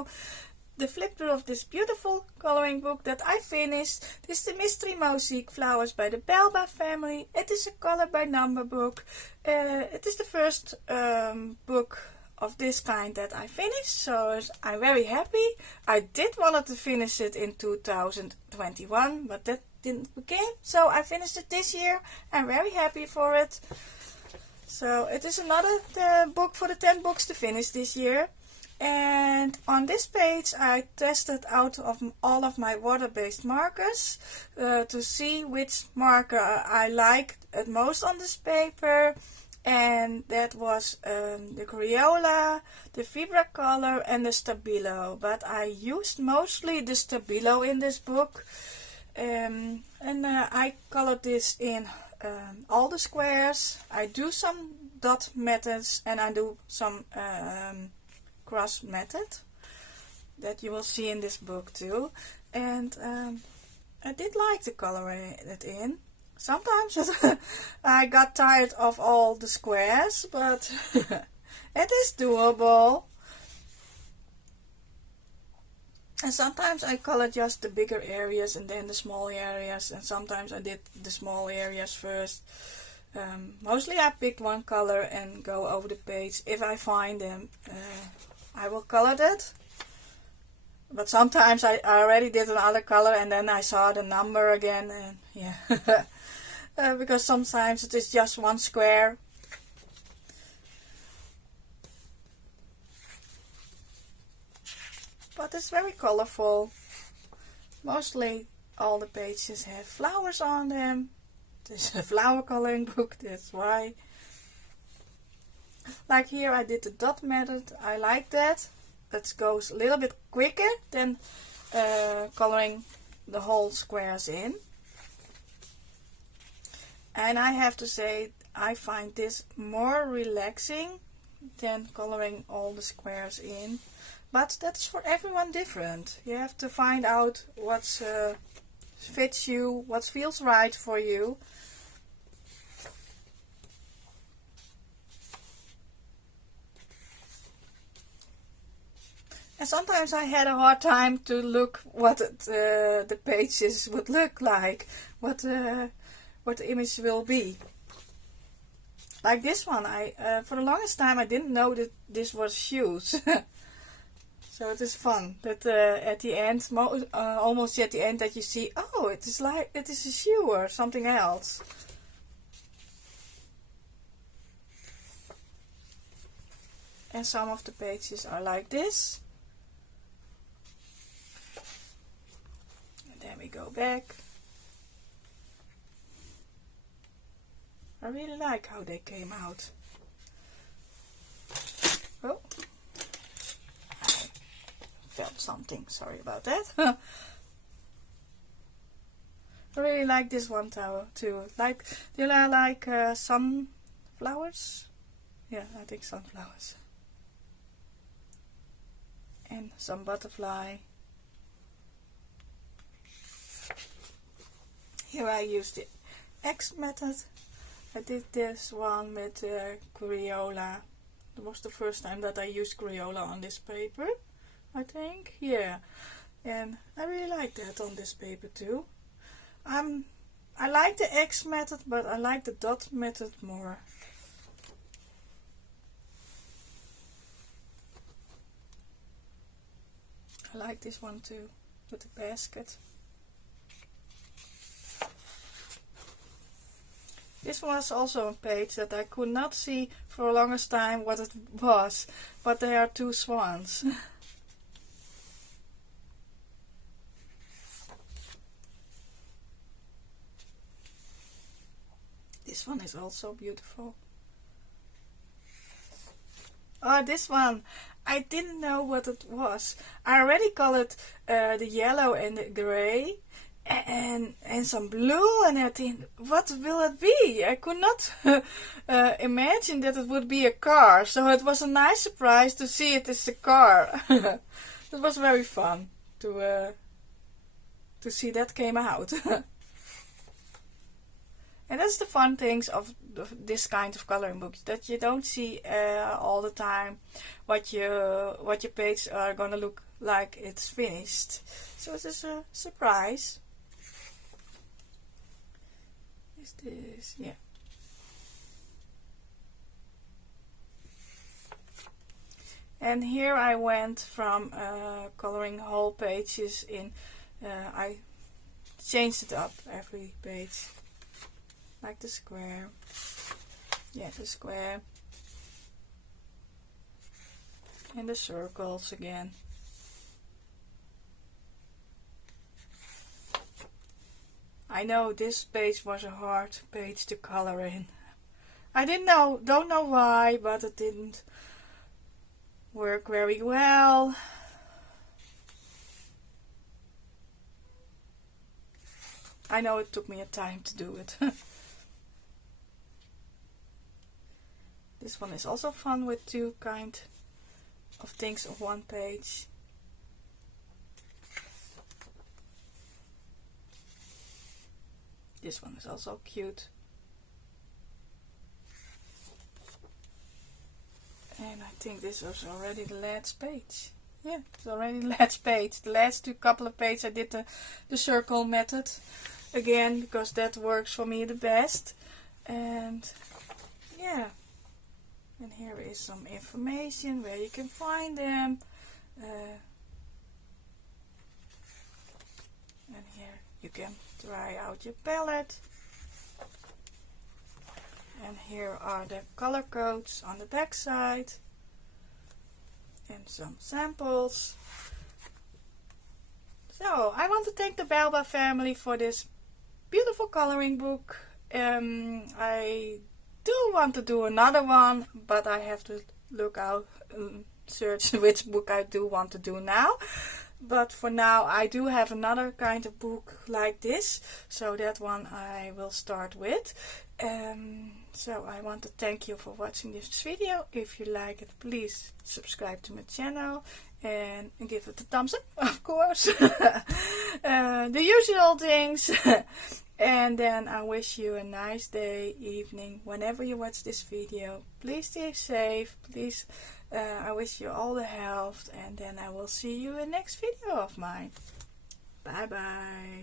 you the flip through of this beautiful coloring book that I finished. This is the Mystery Mosaic Flowers by the Belba family. It is a color by number book. It is the first book of this kind that I finished, so I'm very happy. I did want to finish it in 2021, but that didn't begin, so I finished it this year. I'm very happy for it. So it is another book for the 10 books to finish this year. And on this page I tested out of all of my water-based markers to see which marker I liked the most on this paper. And that was the Crayola, the Vibra Color and the Stabilo. But I used mostly the Stabilo in this book. And I colored this in all the squares. I do some dot methods and I do some cross method that you will see in this book too. And I did like to color it in. Sometimes I got tired of all the squares, but it is doable. And sometimes I color just the bigger areas and then the small areas, and sometimes I did the small areas first. Mostly I pick one color and go over the page. If I find them, I will color that. But sometimes I already did another color and then I saw the number again, and yeah. Because sometimes it is just one square. But it's very colorful. Mostly all the pages have flowers on them. It's a flower coloring book, that's why. Like here I did the dot method. I like that. That goes a little bit quicker than coloring the whole squares in. And I have to say, I find this more relaxing than coloring all the squares in. But that's for everyone different. You have to find out what fits you, what feels right for you. And sometimes I had a hard time to look what the pages would look like, what the image will be. Like this one, for the longest time I didn't know that this was shoes. So it is fun that at the end, almost at the end, that you see, oh, it is a shoe or something else. And some of the pages are like this. And then we go back. I really like how they came out. Oh, I felt something, sorry about that. I really like this one too. Like, do you like sunflowers? Yeah, I think sunflowers. And some butterfly. Here I used the X method. I did this one with Crayola. It was the first time that I used Crayola on this paper, I think. Yeah, and I really like that on this paper too. I like the X method, but I like the dot method more. I like this one too, with the basket. This was also a page that I could not see for the longest time what it was, but they are two swans. This one is also beautiful. Oh, this one, I didn't know what it was. I already colored the yellow and the gray. And some blue, and I think, what will it be? I could not imagine that it would be a car, so it was a nice surprise to see it as a car. It was very fun to see that came out. And that's the fun things of this kind of coloring books, that you don't see all the time what your pages are gonna look like it's finished. So it is a surprise. Is this, yeah. And here I went from coloring whole pages in, I changed it up every page, like the square, yeah, the square, and the circles again. I know this page was a hard page to color in. I don't know why, but it didn't work very well. I know it took me a time to do it. This one is also fun with two kind of things on one page. This one is also cute. And I think this was already the last page. Yeah, it's already the last page. The last couple of pages I did the circle method again, because that works for me the best. And yeah, and here is some information where you can find them. And here you can try out your palette. And here are the color codes on the back side. And some samples. So, I want to thank the Belba family for this beautiful coloring book. I do want to do another one, but I have to look out, search which book I do want to do now. But for now I do have another kind of book like this, so that one I will start with. So I want to thank you for watching this video. If you like it, please subscribe to my channel and give it a thumbs up, of course. The usual things. And then I wish you a nice day, evening, whenever you watch this video. Please stay safe. Please, I wish you all the health. And then I will see you in the next video of mine. Bye bye.